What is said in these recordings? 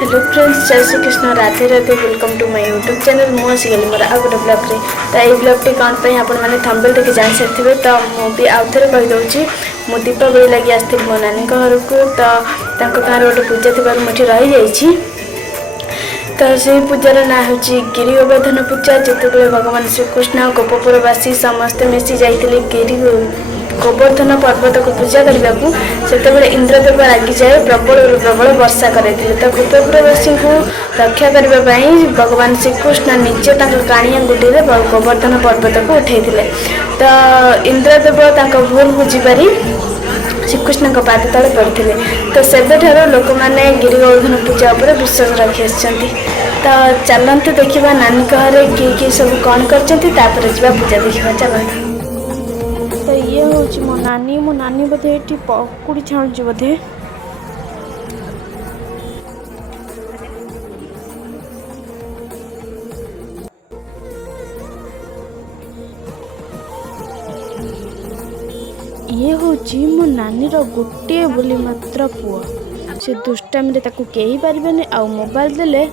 Hello friends, जय Shri Krishna, Radhe Radhe. Welcome to my YouTube channel. मुझे मोर आउ गोटे ब्लॉग रे तो ये ब्लॉगटी कौन पे आपण मैंने थंबनेल देखि जान सारे तो मुझे आउ थे कहीदे मु दीपावली लगी आसती मो नानी घर को तो गाँव गोटे पूजा थी मुझे रही जाइए। तो से पूजार ना हूँ गिरी गोवर्धन पूजा। जिते भगवान श्रीकृष्ण गोपपुरवासी समस्ते मिसी जाइए गिरी गोवर्धन पर्वत को पूजा करने को से इंद्रदेव रागी जाए प्रबल प्रबल वर्षा करते तो गोपपुरवासी को रक्षा करने भगवान श्रीकृष्ण निजे काणिया गुटी गोवर्धन पर्वत को उठे तो इंद्रदेव भूल बुझीपारी श्रीकृष्ण पाद तले पड़ते तो से लोक मैंने गिरी गोवर्धन पूजा उपर विश्वास रखी आसछन्ति। तो चलते देखा नानी घर किए सब कौन कर पूजा देखा चलते। तो ये हूँ मो नानी बोधे ये पकुड़ी छाणुची बोधे। ये हूँ मो नानी गोटे बोली मात्र पुआ। से दुष्टामी रे ताकू केही पारिबेनी आ मोबाइल देले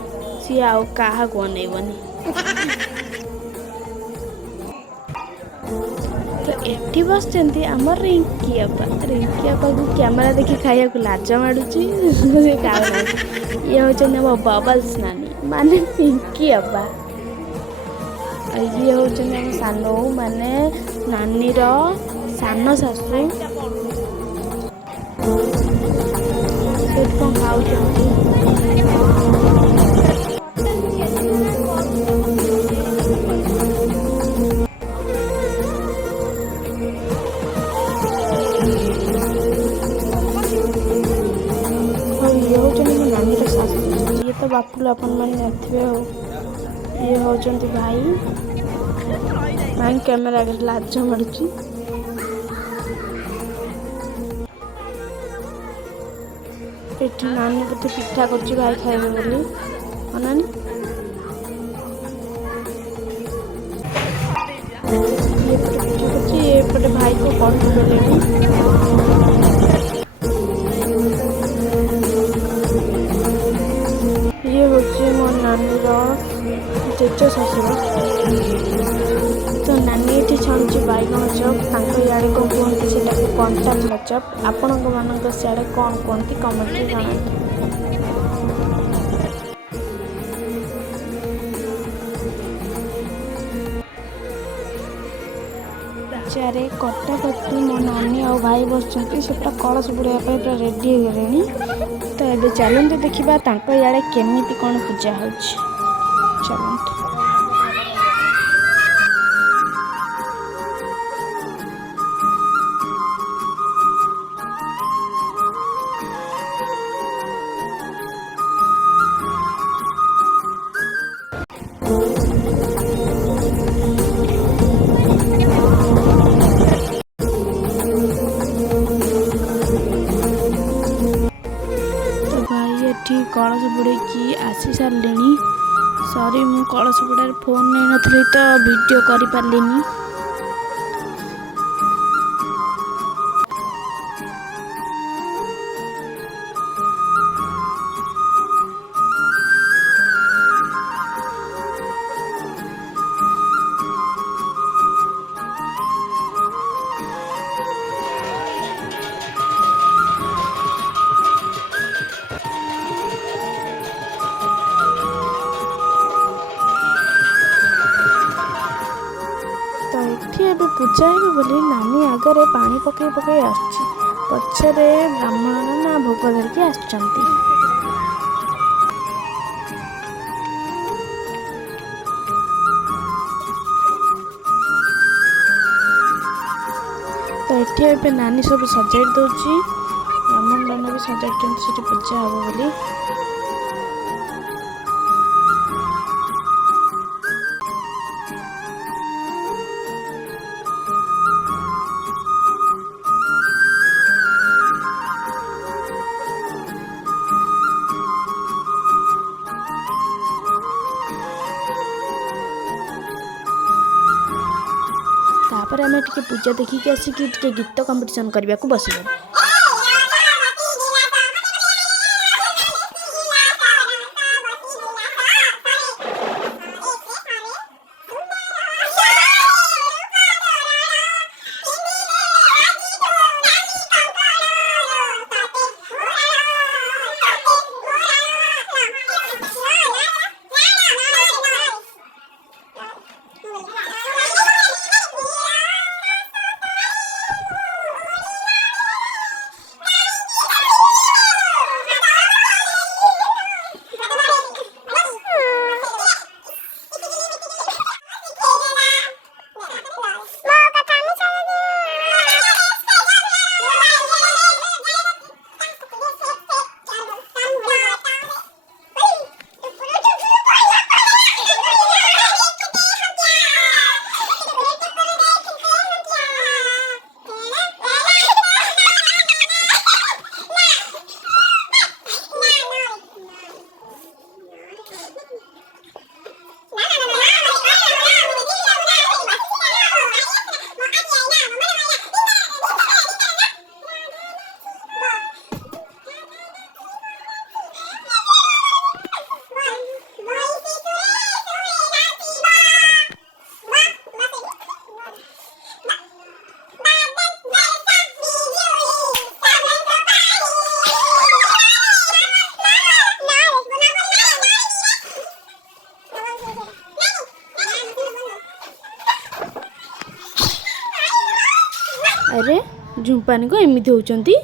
सी आ काहा को अनेबनी। तो एठी बसचंती हमर रिंकी अपा को कैमरा देखि खाया को लाज माडुची से काला। ये होचन मो बबल्स नानी माने रिंकी अपा। ये होचन हम सानो माने नानी रो सानो सासू। से कौन खाउचंती ये तो बापू अपन मैंने जानते हो। ये होचंती भाई कैमरा आगे लाज मारुची। एठी नानी बोधे पिठा करची भाई खाइबे बोली नानी। ये पटे पिठा करची ये पटे भाई को कौन बोलेनी। ये होचे मो नानी जेज शशुर। तो नानी ये छाणुची बैगन चप इे कौन कहते से कंटा चप। आपण मान सियाड़े कौन कहती कमेंट जनाते। चारे कटा कटी मो नानी आ भाई बसुँच से पूरा कलश बुड़ाई पूरा रेडी हो गले। तो ये चलते देखा इे केमी कौन पूजा हो चलते। कलश बुड़े आसी सारे। सॉरी मु कलश बुड़ार फोन नहीं नथली तो वीडियो करि पारलिनी। तो ये पूजा है बोली नानी आगे पानी पकई पकई आछरे ब्राह्मण ना भोग धरिकी आसचंती। तो ये नानी सब सजाई दौची ब्राह्मण दाना भी सजाई पूजा हम बोली। तापर आम टे पूजा देखिक आसिक गीत कंपटीशन करने को बस। अरे झुंपानी को एमती होचंती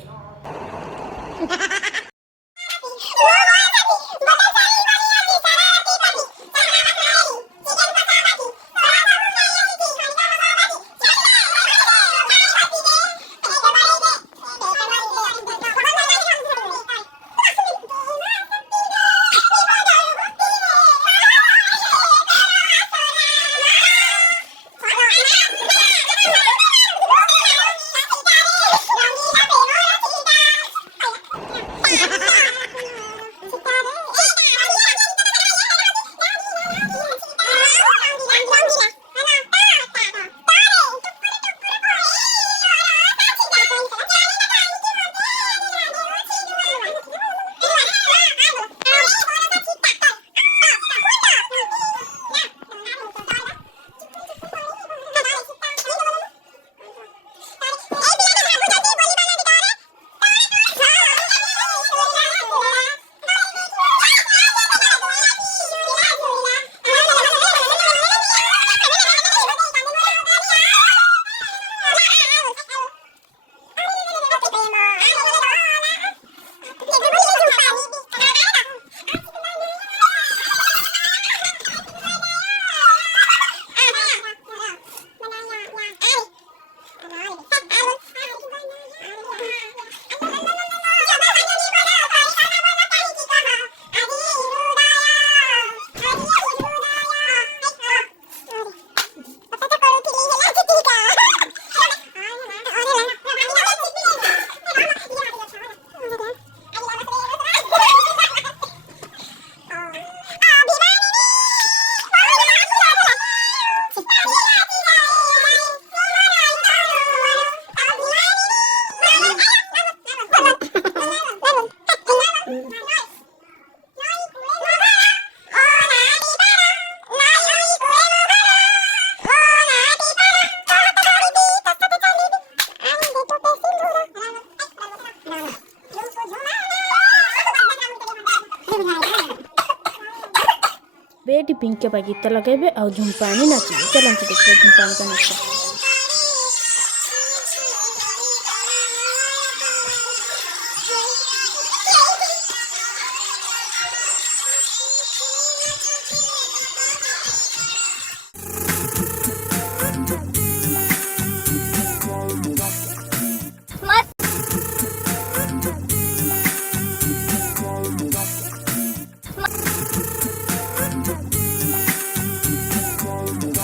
बेटी पिंके पा गीत लगे आ झुंपानी नाचे चलते देखिए झुंपानी का नाच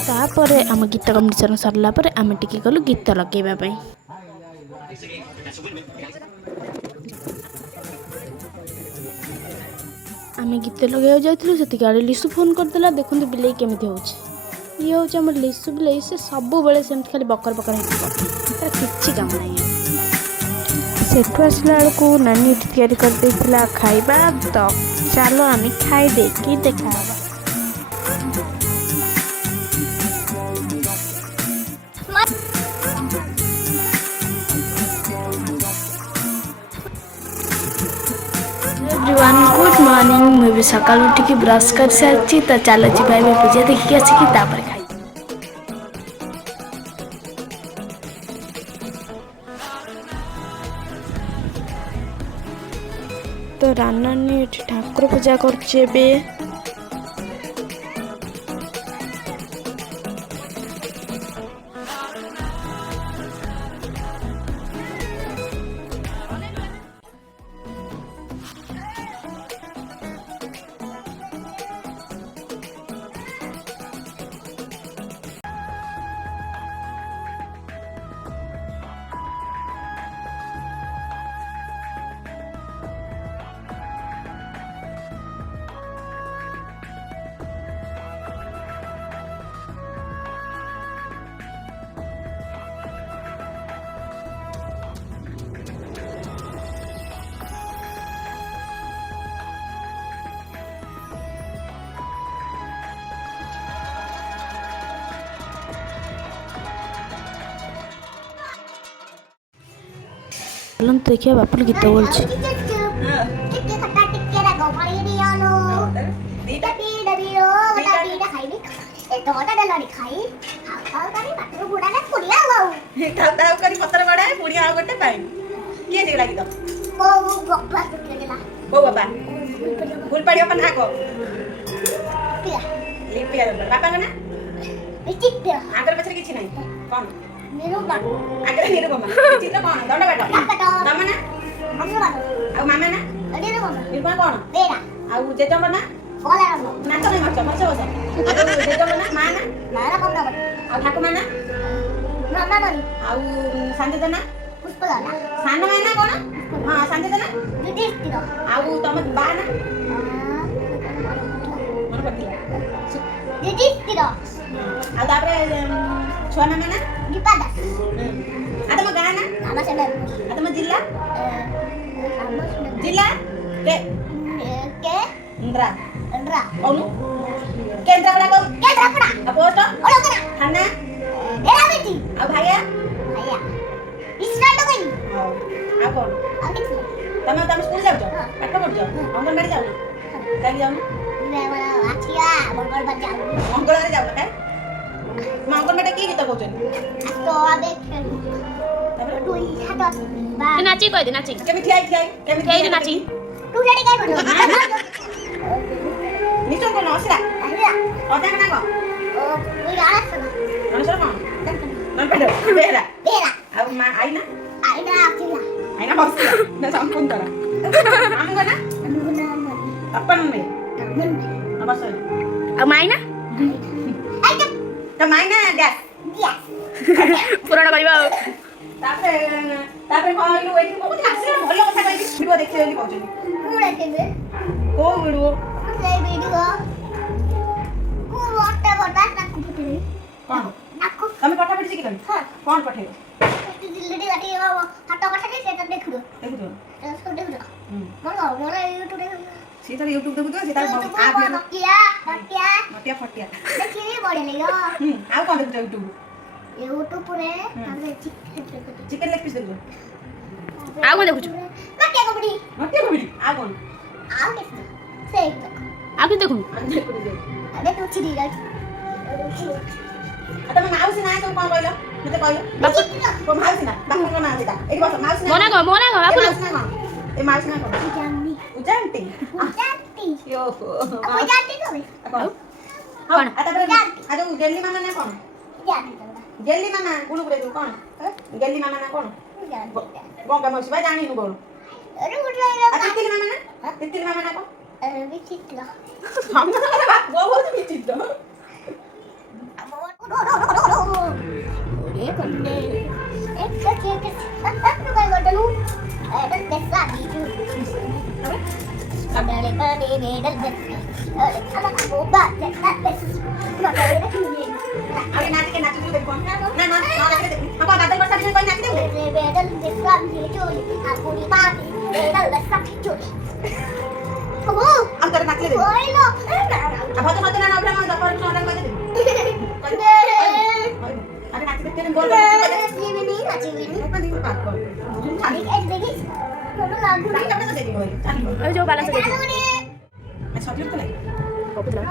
तापर आम गीत कंपटीशन सरला पर आम टिके गलु गीत लगेबा पई आम गीत लगे जाइलु से गाड़ी लिसु फोन करदेला देखु बिलई केमी हो ये हूँ आम लिसु बिलई से सब बेले से खाली बकर बकर हो कि काम नहीं सेठू आसला बेलू नानी तैयारी कर खाइबा तो चलो आम खाई देखी देखा एवरीवन गुड मॉर्निंग मुझे सकाल उठिकी ब्रश कर सारी तो चलो जी भाई पूजा देखिए आसिकी तापर खाई तो रानी ठाकुर पूजा कर चलन तो देखिए बापुल गीत बोल ତମଟା ଡାଲରି ଖାଇ ଖାଉ ଖାଉ କରି ପାଟିରୁ ବୁଡ଼ାରେ ପୁଡ଼ିଆ ଆଉ ଖାଉ ଖାଉ କରି ପତ୍ର ବଢ଼ାଏ ପୁଣି ଆଉ ଗୋଟେ ପାଇ କିଏ ଯିଏ ଲାଗି ତ କୋଉ ଗପା ଟୁକେଲା କୋଉ ବାପା ଭୁଲ ପାଡ଼ି ବାପା ନା କହ ପିଆ ଲିପିଆ ବାପାଙ୍କ ନା ବିଚିତ୍ର ଆଗରେ ପଛରେ କିଛି ନାହିଁ କ'ଣ ନିରୁପମା ଆଗରେ ନିରୁପମା ଚିତ୍ର କ'ଣ ଦଣ୍ଡ ବାଟ ତମ ନା ଅନୁରାଗ ଆଉ ମାମା ନା ନିରୁପମା ନିରୁପମା କ'ଣ ବେରା ଆଉ ଜେଜଙ୍କ ନା କଲାରମ ନାଚ ନାହିଁ ମାଛ ମାଛ ବସ ଆଉ ଜେଜଙ୍କ ନା ମା ନା ମାରା କମରା ଆଉ ଠାକୁମା ନା ମାମା ମନି ଆଉ ସାଞ୍ଜେଦ ନା ପୁଷ୍ପଲତା ସାନ ମାଇଁ ନା କ'ଣ ହଁ ସାଞ୍ଜେଦ ନା ଯୁଧିଷ୍ଠିର ଆଉ ତମ ବା ନା ମନେ ପଡ଼ିଥିଲା ଯୁଧିଷ୍ଠିର ଆଉ ତାପରେ ଛୁଆ ମାମା ନା ଦୀପା ଦାସ ଆଉ ତମ ଗାଁ ନା ଆମ ସେଣ୍ଡ ଆଉ ତମ ଜିଲ୍ଲା ଆମ ଜିଲ୍ଲା କେ କେ ଇନ୍ଦ୍ରା ଏଣ୍ଡ୍ରା କହୁନୁ କେନ୍ଦ୍ରାପଡ଼ା କହୁ କେନ୍ଦ୍ରାପଡ଼ା ଆଉ ପୋଷ୍ଟ ଓଳକନା ଥାନା ବେରାବେଟି ଆଉ ଭାଇଆ ଆୟା ଇସ୍ରାଏଲ କଇନି ହଉ ଆଉ କ'ଣ ଆଉ କିଛି ତମେ ତମେ ସ୍କୁଲ ଯାଉଛ ପାଠ ପଢ଼ୁଛ ଅଙ୍ଗନବାଡ଼ି ଯାଉନ କାହିଁକି ଯାଉନ ନେମରା ଆଠିଆ ମଙ୍ଗଳବାର ଯାଉ ମଙ୍ଗଳବାରେ ଯାଉନ କାଇଁ ତୁମ ଅଙ୍ଗନବାଡ଼ିରେ କି ଗୀତ କହୁଛନ୍ତି ତ ଆବେ ଖେଳୁ ତାପରେ ଟୁଇ ହାତ ବା ନାଚି କହିଦେ ନାଚି କେମିତି ଠିଆ ହେଇଛି କେମିତି ଠିଆ ହେଇଛୁ ନାଚି ଟୁ ରେଡି କାଇ ବନ ନିଶ୍ଚୟ କ'ଣ ଅସିରା ଆହିଲା ଅଜାଙ୍କ ନା କ'ଣ ଓ ଟୁଇ ଆସନା ମଣିଷର କ'ଣ ନନପେଟ ବେହେରା ବେରା ଆଉ ମା ଆଇନା ଆଇନା ଆଠିଲା ଆଇନା ବସିଲା ନା ସମ୍ପୂର୍ଣ୍ଣ ଆମକୁ ନା ଅନୁଗୁନା ମନି ବାପା ନୁହେଁ ତମନ ଅବଶ୍ୟ ଆଉ ମାଇନା ଆଇଟା ତ ମାଇନା ଗ୍ୟାସ୍ ଦିଆ ପୂରଣ କରିବା ଆଉ ତାପରେ ତାପରେ କ'ଣ କହିଲୁ ଏଇଠି କହୁଛି ଆସିଲେ ଭଲ କଥା କହିକି ଭିଡ଼ିଓ ଦେଖିବେ ବୋଲି କହୁଛନ୍ତି କୁଡେ କେବେ କୋଉ ଭିଡ଼ିଓ ସେଇ ଭିଡିଓ କୁ ମୋଟା ମୋଟା ନାକୁ ଫୁଟିନି କ'ଣ ନାକୁ ତମେ ପଠାପଠି ଶିଖିଲନି ହଁ କ'ଣ ପଠେଇବ ଦିଲ୍ଲୀ ଗାଟି ହାତ ପଠାଇ ସେଟା ଦେଖୁଦ ଦେଖୁଛ ସବୁ ଦେଖୁଦ ହୁଁ ମୋର ମୋର ୟୁଟ୍ୟୁବରେ ସିଏ ତାର ୟୁଟ୍ୟୁବ ଦେଖୁଥିବ ସିଏ ତାର ୟୁଟ୍ୟୁବ ଆପ୍ ନଟିଆ ନଟିଆ ନଟିଆ ଫଟିଆ ଦେଖିବି ବଢିଆ ଲାଗିବ ଆଉ କ'ଣ ଦେଖୁଛ ୟୁଟ୍ୟୁବ ୟୁଟ୍ୟୁବରେ ଆମେ ଚିକେନ ଦେଖୁଛୁ ଚିକେନ ଲେଗ ପିସ୍ ଦେଖୁଛ ଆଉ କ'ଣ ଦେଖୁଛୁ? ନଟିଆ କମେଡି ନଟିଆ କମେଡି ଆଉ କ'ଣ ଆଉ ଦେଖୁ ସେଇ ଆଉ କିଛି ଦେଖୁନୁ ଦେଖୁଛି ଦିଟା ଆଉ ତମ ମାଉସୀ ନାଁ ସବୁ କ'ଣ କହିଲ ମୋତେ କହିଲ ବାପୁ ତୋ ମାଉସୀ ନା ବାପାଙ୍କ ନାଁ ସେଇଟା ଏଇଠି ବସ ମାଉସୀ ନା ମୋ ନା କ'ଣ ବାପୁଲୁ ମାଉସୀ ନା କ'ଣ ଏ ମାଉସୀ ନା କ'ଣ ଜାନି ପୂଜା ଆଣ୍ଟି ଜାତି ଓହୋ ଆଉ ଜାତି ତମେ କ'ଣ କ'ଣ? ଆଉ ତାପରେ ଆଉ ଯୋଉ ଗେଲି ମାମା ନା କ'ଣ ଜାତି ତମେ ଗେଲି ମାମା ଗୁଣୁଗୁରେ ଯୋଉ କ'ଣ ଗେଲି ମାମା ନା କ'ଣ ଗଙ୍ଗା ମାଉସୀ ବା ଜାଣିନୁ କ'ଣ ଆରେ ଗୋଟେ ଆଉ ତିତିଲି ମାମା ନା ତିତିଲି ମାମା ନା କ'ଣ ବିଚିତ୍ର ସମସ୍ତଙ୍କର ବହୁତ ବିଚିତ୍ର 오래 걸네. 이렇게 누가 이거는 됐어 아니죠. 카메라 까니 내달 됐어. 아마 뭐봐 됐다 됐어. 너가 이렇게 해. ଆଉ ଏ ନାଚିକେ ନାଚିଛୁ ଦେଖ ନା ନା ନା ନାଚିକେ ଦେଖ ଆଉ କ'ଣ ବାଦଲ ବର୍ଷା ଦିନ କହି ନାଚି ଦେବୁ 내달 됐어 아니죠. 아무리 많이 내달 됐어 아니죠. 오, ଆଉ ତୋର ନାଚିଲେ ଦେବୁ 뭐이노? ଆଉ ଭଜ ମତେ ନା ନବ୍ରା ମତେ ଦପର ନଡ଼ା କହିଦେ ଦେବୁ 네. ଆରେ ନାଚି ଦେଖତେ ବୋଲ 지민이 지민이. ମୁଁ କହିଲି ପାକ ଚାଲି 애들이 너무 나구나. ଚାଲି ତମେ ତ ଦେବି କହିଲି ଚାଲି ଆଉ ଯୋଉ ବାଲାନ୍ସ ଦେଇଛି 나구니. ସଜିବ ତ ଲାଗି କହୁଥିଲା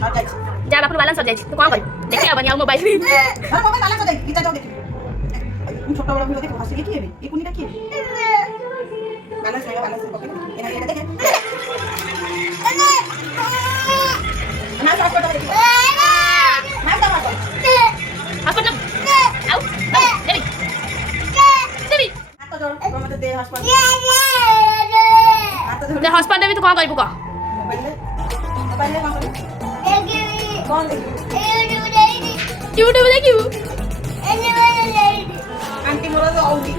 ସଜାଇଛି ଯା ବାପୁଲୁ ବାଲାନ୍ସ ସରିଯାଇଛି ତୁ କ'ଣ କରିବୁ ଦେଖି ହେବନି ଆଉ ମୋବାଇଲ ହଁ ମୋ ବାଲା ସଜାଇ ଗୀତା ଯାଉ ଦେଖିବି ମୁଁ ଛୋଟ ବେଳ ଭିଡ଼ିଓ ଦେଖି ହସିଲେ କିଏ ହେବେ ଏ କୁନିଟା କିଏ ବାଲାନ୍ସ ନାହିଁ ବାଲାନ୍ସ ପକେଇବି ଏନା ଏଟା ଦେଖେ ନା ହସ୍ପିଟାଲ ଦେଖି ନା ତ ମାସ ହସ୍ପିଟାଲ ଆଉ ଦେବି ଦେବି ହାତ ଯୋଡ଼ ମତେ ଦେ ହସ୍ପିଟାଲ ହାତ ଯୋଡ଼ ହସ୍ପିଟାଲ ଦେବି ତୁ କ'ଣ କରିବୁ କହ ମୋବାଇଲରେ କ'ଣ କରିବି କ'ଣ ଦେଖିବି ୟୁଟ୍ୟୁବ ଦେଖିବୁ ଆଣ୍ଟି ମୋର ଆଉନି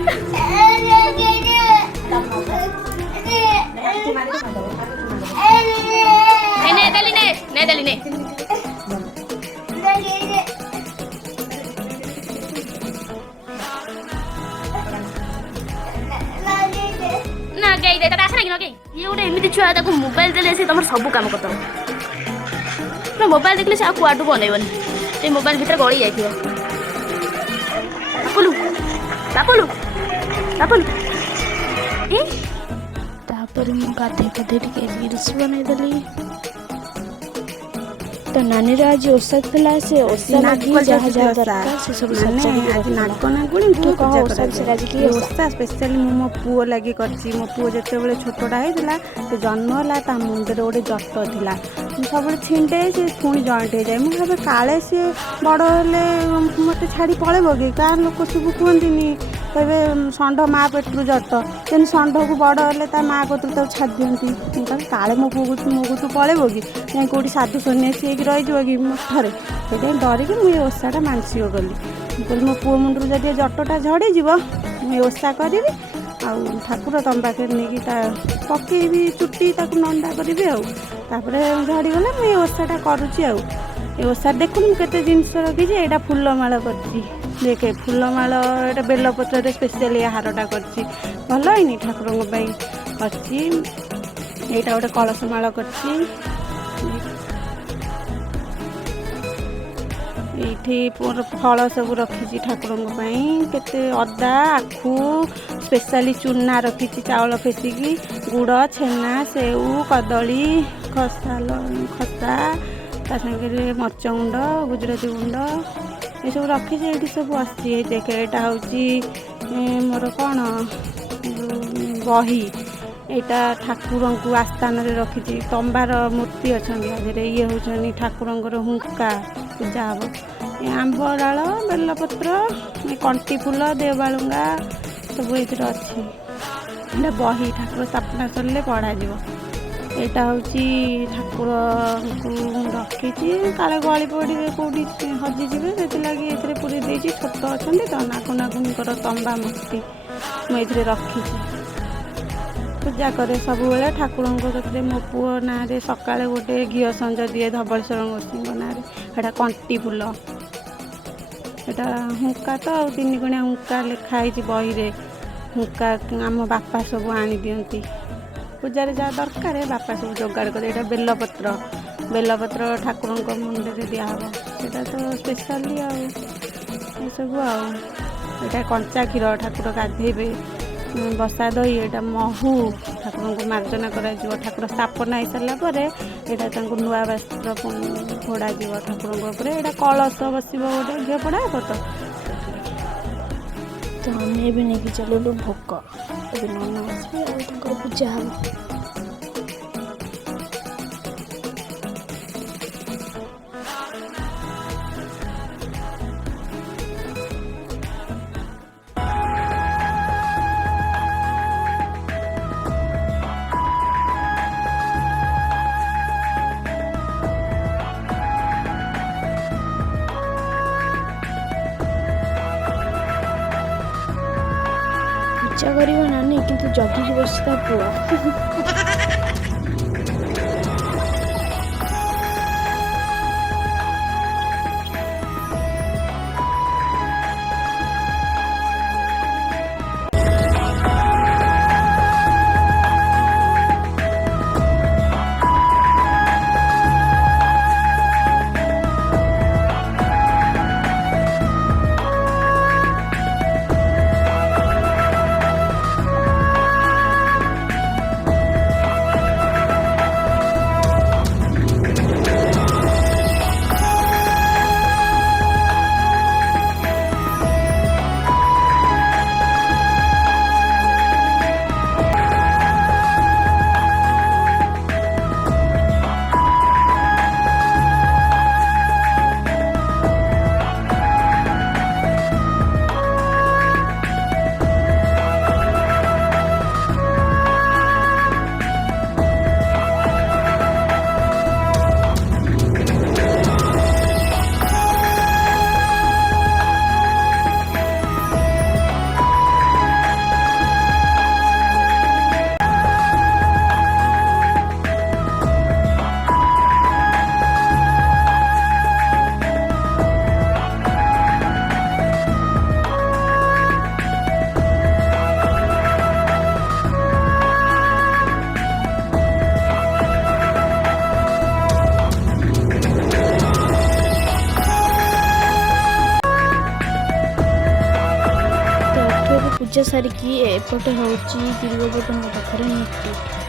ଆଣ୍ଟି ମାରିକି ଖାଇଦେବ ନେ ଦେଲି ନେ ଦେଲି ନେ ନା କେହି ଦେ ତାର ଆସେ ନା କି ନକେଇ ଇଏ ଗୋଟେ ଏମିତି ଛୁଆ ତାକୁ ମୋବାଇଲ ଦେଲେ ସେ ତମର ସବୁ କାମ କରିଦେବ ନା ମୋବାଇଲ ଦେଖିଲେ ସେ ଆଉ କୁଆଡ଼ୁ ବନେଇବନି ସେ ମୋବାଇଲ ଭିତରେ ଗଳି ଯାଇଥିବ ବାପୁଲୁ ବାପୁଲୁ ବାପୁଲୁ ଏ ତାପରେ ମୁଁ ଗାଧେଇ ପାଧେଇ ଟିକେ ରିଲ୍ସ ବନେଇଦେଲି तो नानी आज ओषा थी से ओषा लगी जहाँ जहाँ दरकार से सब आज नाग नागुणी तू कह ओषा विषय आज की ओषा स्पेशली मो पुओ लगी करछि मो पुओ जेतेबेले छोटोटा होइतिला से जन्म होला ता मुंडरे गोटे जट थिला सब छिंडे से पुणी जॉइंट हो जाए मुझे भावे काले सी बड़ हेले मत छाड़ी पलैब कि गाँव लोक सब कहती कहे षंढ माँ पेटू जट तेन षंढ को बड़ हेले ता माँ कतु छाड़ दिखती काले मो पुओ को मो को पलैब कि जाए कौटी साधु सन्यासी होगी रही कि मठरे से डरिकी मुझे ओषाटा मानसिक कली कहली मो पुओ मुंडू जदि जटटा झड़ीज मुझे ओषा करी आउ ठाकुर तुम पाखे नहीं पकईबी चुट्टी नंदा करी तापर झड़गला मुझे ओषाटा करुच्ची आउ ओषा देखुन केते जिनस रखी यहाँ फुलमाल कर देखे फुलमाल ये बेलपत्र स्पेशल हारटा कर भल है ठाकुर कर गोटे कलशमाल कर फल सब रखी ठाकुर केते अदा आखु स्पेशली चूना रखी चाउल फेसिकी गुड़ छेना सेऊ कदली खसा ता सागे मरच गुंड गुजराती गुंड ये सब रखी ये सब आसी देखे यहाँ हूँ मोर कौन बही यहाँ ठाकुर को आस्थान रखी तंबार मूर्ति अच्छा ये हूँ ठाकुर हुंका पूजा हम आंब डाल बेलपत्र कंटी फूल देवबालुंगा सब ये अच्छी बही ठाकुर स्थापना सरले पढ़ा यहाँ हूँ ठाकुर को रखी काले गली पड़े कौटी हजिजे से लगी ये पूरी देती छोट अच्छा तो नाग नागुणीकर तंबा मूर्ति मुझे रखी पूजा करे सब बेले ठाकुर मो पुओ ना सका गोटे घी संज दिए धवलेश्वर गोष्ठी ना यहाँ कंटी फूल यहाँ हुंका तो तीन गुणिया हुंका लिखाई बही हुंका आम बापा सब आनी दियंती पूजा जहाँ दरकार बापा सब जोगाड़ कर यहाँ बेलपत्र ठाकुर मुंडे दिहब से तो स्पेशली आउ सब आउ कंचा क्षीर ठाकुर गाधेबे बसा दही यहाँ महू ठाकुर को मार्जना कर ठाकुर स्थापना हो सारापर यहाँ नुआ वस्त्र घोड़ा ठाकुर यहाँ कलश बस गोटे घी पड़ा हे तो आम ए नहीं चलू भोक ए नना आसवे पूजा हम पूजा कर नानी किंतु जगिकी बस पुआ पूजा सारिकी एपटे हूँ गिरीगोवर्धन पाखे नीति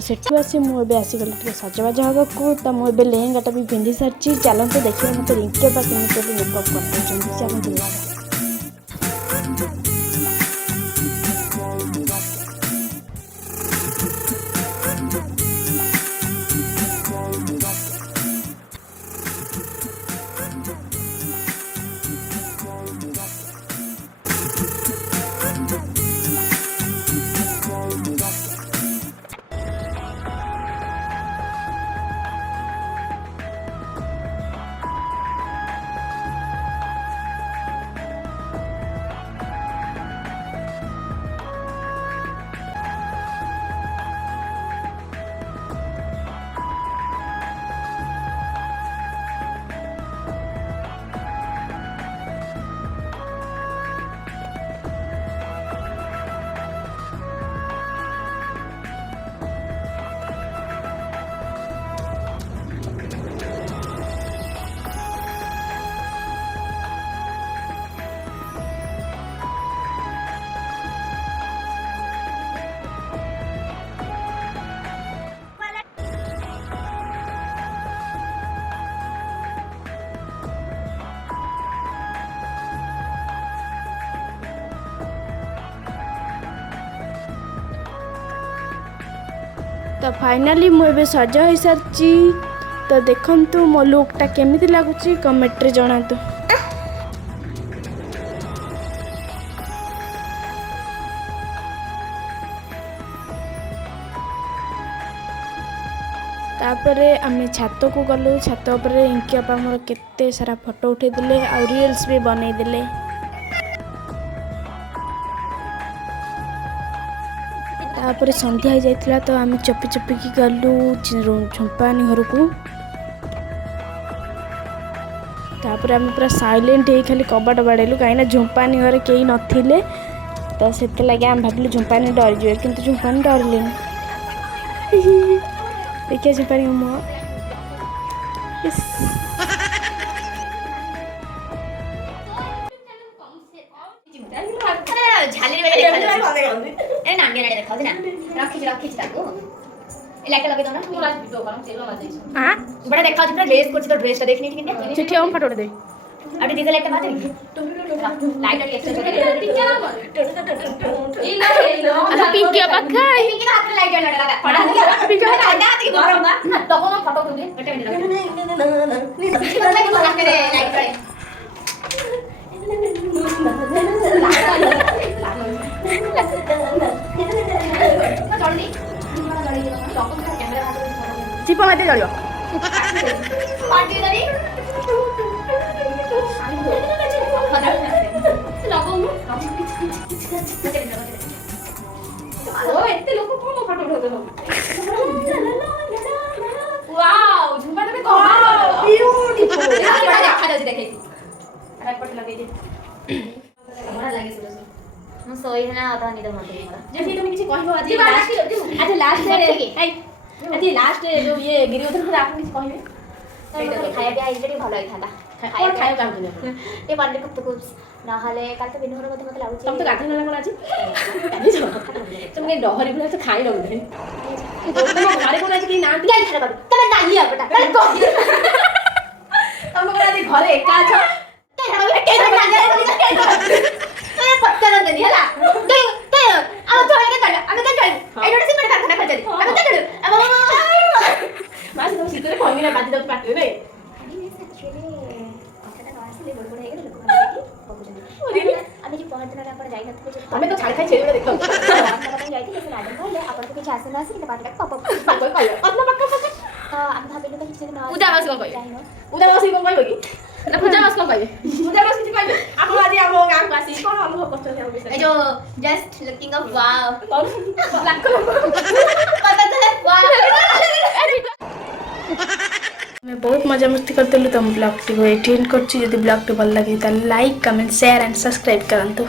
सेठू आसी मुझे आसीगली टे सजबाज हाँ को तो मुझे लेहेंगाटा भी पिंधि सारी चलते देखिए मत रिंके केमी मेकअप कर चलते तो फाइनाली मुझे सज हो सारी तो देखु मो लुकटा केमी लगुच कमेंट रे जनातु। तापरे आम छात को गलु छात उपर इंकी आपा मोर केते सारा फोटो उठे दिले आ रील्स भी बनै दिले। तापर संध्या हो जाइतिला तो आम चपी चपी की गलु झुंपानी घर को। तापर आम पूरा साइलेंट हो खाली कबाट बाड़ेलु कहीं झुंपानी घर कहीं नथिले तो से लगे आम भाविलु झुंपानी डर जाए किंतु झुंपानी डरले देखिए झुंपानी मुँह बड़ा देखा जितना ड्रेस को तो ड्रेस देखनी थी कितने चिट्ठी हम फटोड़ दे अभी डीजल लाइट बात है लाइट और एक्स्ट्रा अच्छा पिंकी पक्का पिंकी का हाथ में लाइट लगा पड़ा पिंकी का हाथ में गरम ना तो को फोटो को दे बेटे लाइट चिप मत जलियो पार्टी दरी ओ एते लोग को फोटो उठाउछन वाओ झुंपा में कमाल ब्यूटीफुल देखा जाଉଛି देखै राइट लगे दे हमरा लागे सुरो हम सोई है ना अधा निद मते जे फिर तुम किछि कहबो आज लास्ट आज लास्ट जो ये गिरिवधर को आप किछि कहबे खाया पिया इजडी भलो होई थाला खाया खाया चाहू ए पानी कत को ना हले काल तो बिनहर मते मते लागु तुम तो गाधी ना कोन आज गाधी जो तुमने डहरी बुला तो खाई लगु दे तुम घरे कोन आज की ना दिया खाना कर तमे नाली आ बेटा तुम कोन आज घरे एका छ पत्ता नहीं है आ थोड़ा के कर हम के कर एडोड से मेरे कारखाना खर्च दे हम के कर अब मास तुम सीधे कोई ना बात दो पाट रे আমি যে পহর দিন আপন যাই না আমি তো ছাড় খাই ছেড়ে দেখো আমি যাই থেকে ম্যাডাম বললে আপন তো কিছু আসে না আসে কিন্তু পাটটা পপ পপ কই আপনা পাক্কা আমি ভাবিলো তো কিছু না পূজা মাস কোন কই পূজা মাস কোন কই কি না পূজা মাস কোন কই পূজা মাস কিছু কইবে আপন আজি আমো গাম আসি কোন অনুভব করতে হবে এই যে just looking of wow lakh पता चले वाओ मैं बहुत मजा मस्ती करते तो ब्लॉग टी को एंड कर ब्लॉग टी भल लगे तो like comment share and subscribe करंतु।